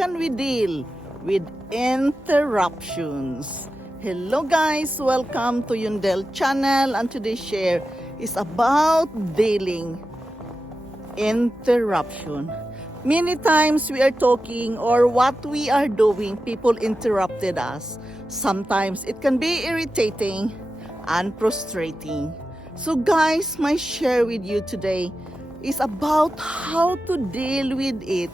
can we deal with interruptions? Hello guys, welcome to Yundel channel, and today's share is about dealing interruption. Many times we are talking or what we are doing, people interrupted us. Sometimes it can be irritating and frustrating. So guys, my share with you today is about how to deal with it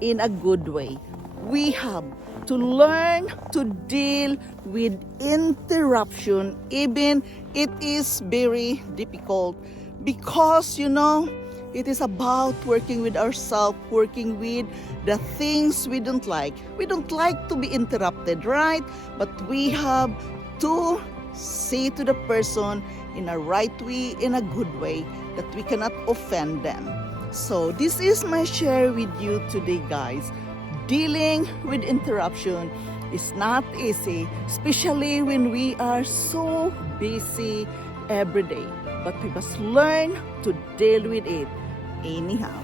in a good way. We have to learn to deal with interruption, even it is very difficult, because it is about working with ourselves, working with the things we don't like. We don't like to be interrupted, right? But we have to say to the person in a right way, in a good way, that we cannot offend them. So this is my share with you today, guys. Dealing with interruption is not easy, especially when we are so busy every day. But we must learn to deal with it anyhow.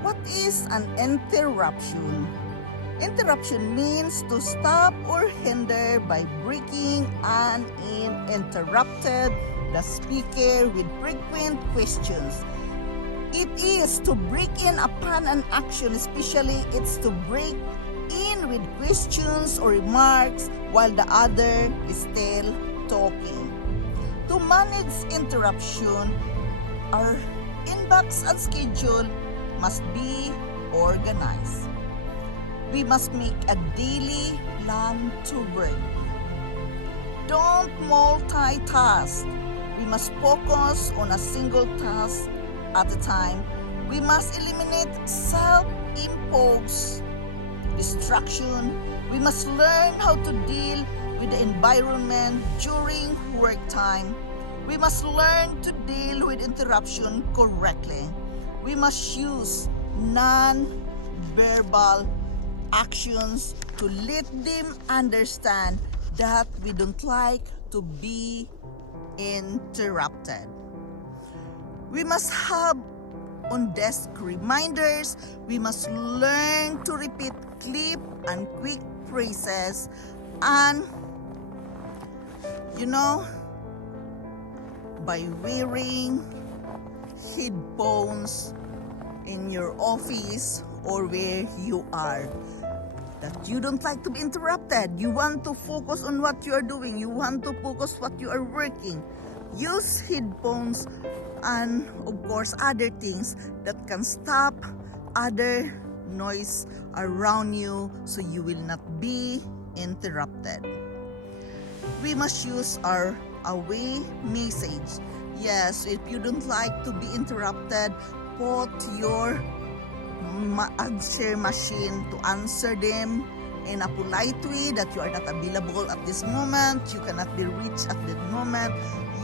What is an interruption? Interruption means to stop or hinder by breaking and interrupted the speaker with frequent questions. It is to break in upon an action, especially it's to break in with questions or remarks while the other is still talking. To manage interruption, our inbox and schedule must be organized. We must make a daily plan to work. Don't multitask. We must focus on a single task at a time. We must eliminate self-imposed distraction. We must learn how to deal with the environment during work time. We must learn to deal with interruption correctly. We must use non-verbal actions to let them understand that we don't like to be interrupted. We must have on-desk reminders. We must learn to repeat clip and quick phrases, and by wearing headphones in your office or where you are, that you don't like to be interrupted. You want to focus on what you are doing. You want to focus what you are working. Use headphones and of course other things that can stop other noise around you so you will not be interrupted. We must use our away message. Yes, if you don't like to be interrupted, put your answer machine to answer them in a polite way, that you are not available at this moment, you cannot be reached at that moment.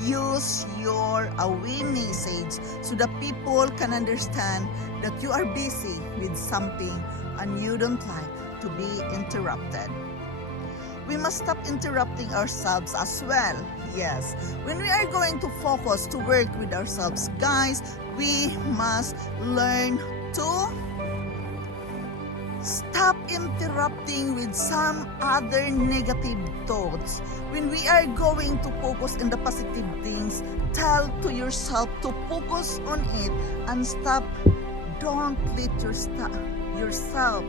Use your away message so that people can understand that you are busy with something and you don't like to be interrupted. We must stop interrupting ourselves as well. Yes, when we are going to focus to work with ourselves, guys, we must learn to stop interrupting with some other negative thoughts. When we are going to focus on the positive things, tell to yourself to focus on it and stop. Don't let yourself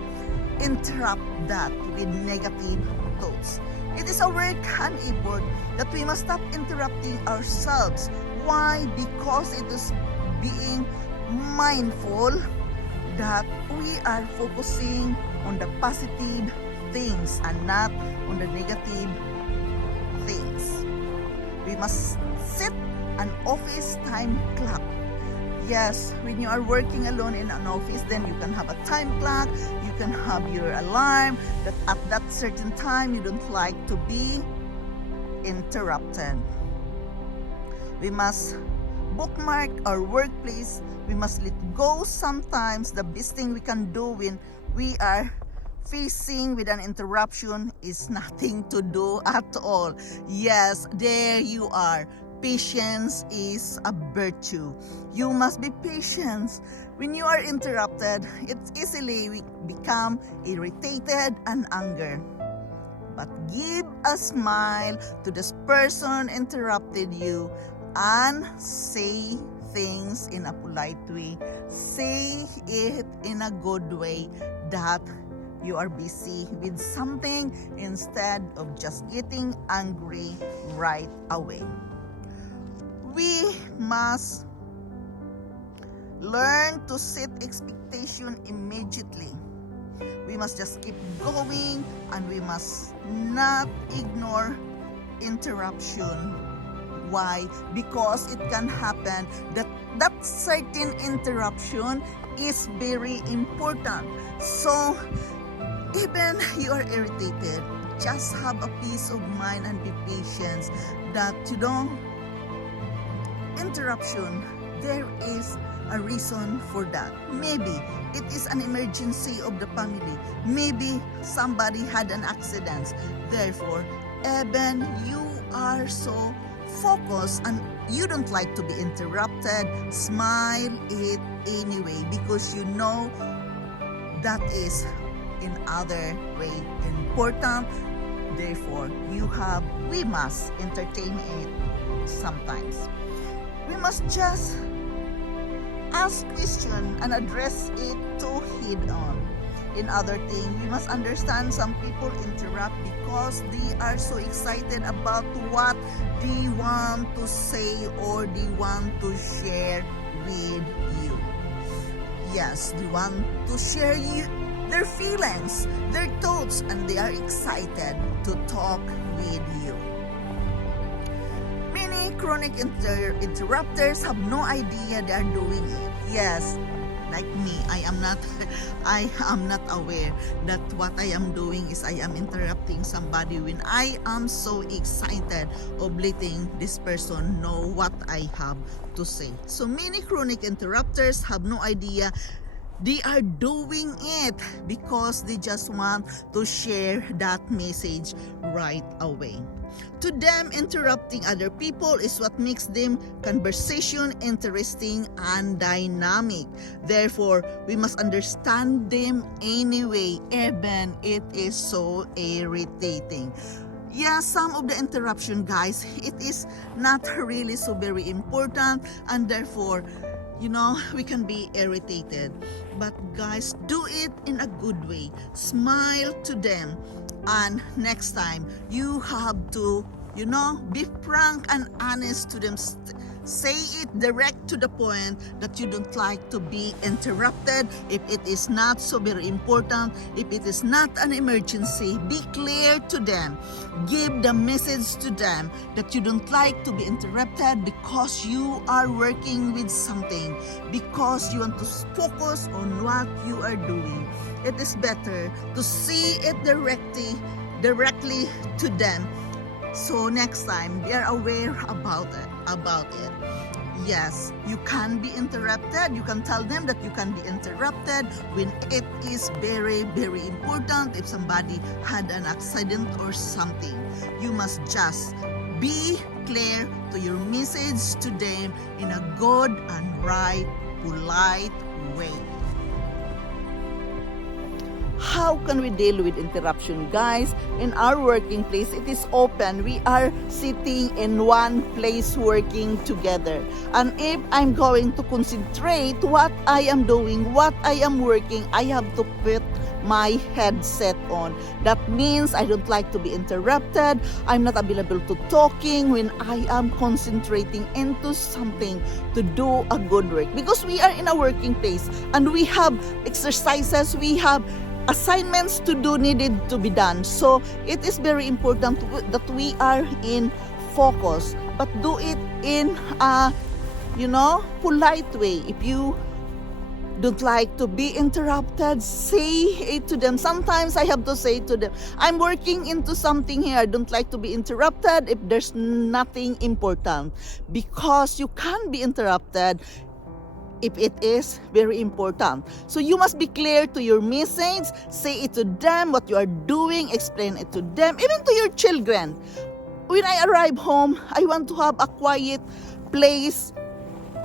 interrupt that with negative thoughts. It is a work and effort that we must stop interrupting ourselves. Why? Because it is being mindful that we are focusing on the positive things and not on the negative things. We must set an office time clock. Yes, when you are working alone in an office, then you can have a time clock, you can have your alarm that at that certain time you don't like to be interrupted. We must bookmark our workplace. We must let go sometimes. The best thing we can do when we are facing with an interruption is nothing to do at all. Yes, there you are. patience is a virtue. You must be patient. When you are interrupted, it easily become irritated and anger. But give a smile to this person interrupted you and say things in a polite way. Say it in a good way that you are busy with something instead of just getting angry right away. We must learn to set expectation immediately. We must just keep going and we must not ignore interruption. Why? Because it can happen that certain interruption is very important. So even you are irritated, just have a peace of mind and be patient that interruption, there is a reason for that. Maybe it is an emergency of the family. Maybe somebody had an accident. Therefore, even you are so focused and you don't like to be interrupted, smile it anyway because you know that is in other way important. Therefore, we must entertain it sometimes. We must just ask question and address it to head on. In other thing, we must understand some people interrupt because they are so excited about what they want to say or they want to share with you. Yes, they want to share their feelings, their thoughts, and they are excited to talk with you. Many chronic interrupters have no idea they are doing it. Yes, like me, I am not aware that what I am doing is I am interrupting somebody when I am so excited of letting this person know what I have to say. So many chronic interrupters have no idea they are doing it because they just want to share that message right away. To them, interrupting other people is what makes them conversation interesting and dynamic. Therefore, we must understand them anyway, even it is so irritating. Yeah, some of the interruption, guys, it is not really so very important, and therefore, we can be irritated. But guys, do it in a good way. Smile to them. And next time, you have to, be frank and honest to them. Say it direct to the point that you don't like to be interrupted. If it is not so very important, if it is not an emergency, be clear to them. Give the message to them that you don't like to be interrupted because you are working with something, because you want to focus on what you are doing. It is better to say it directly to them. So next time, they are aware about it. Yes, you can be interrupted. You can tell them that you can be interrupted when it is very, very important. If somebody had an accident or something, you must just be clear to your message to them in a good and right, polite way. How can we deal with interruption, guys? In our working place, it is open. We are sitting in one place working together. And if I'm going to concentrate what I am doing, what I am working, I have to put my headset on. That means I don't like to be interrupted. I'm not available to talking when I am concentrating into something to do a good work. Because we are in a working place and we have exercises, we have assignments to do needed to be done. So it is very important that we are in focus, but do it in a polite way. If you don't like to be interrupted, say it to them. Sometimes I have to say to them, I'm working into something here. I don't like to be interrupted if there's nothing important, because you can be interrupted if it is very important. So you must be clear to your message. Say it to them, what you are doing, explain it to them, even to your children. when I arrive home, I want to have a quiet place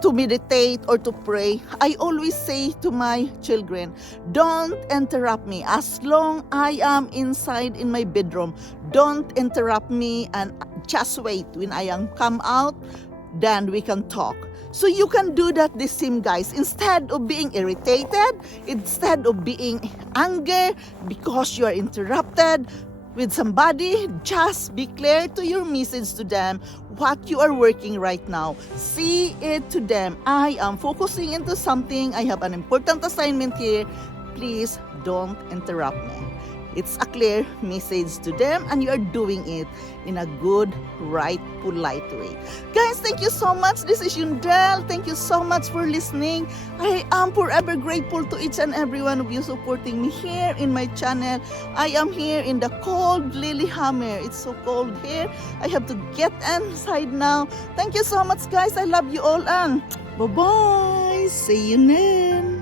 to meditate or to pray. I always say to my children, don't interrupt me. As long I am inside in my bedroom, don't interrupt me and just wait. When I am come out, then we can talk. So you can do that the same, guys. Instead of being irritated, instead of being angry because you are interrupted with somebody, just be clear to your message to them what you are working right now. See it to them. I am focusing into something. I have an important assignment here. Please don't interrupt me. It's a clear message to them, and you are doing it in a good, right, polite way. Guys, thank you so much. This is Yundel. Thank you so much for listening. I am forever grateful to each and every one of you supporting me here in my channel. I am here in the cold Lillehammer. It's so cold here. I have to get inside now. Thank you so much, guys. I love you all, and bye-bye. See you then.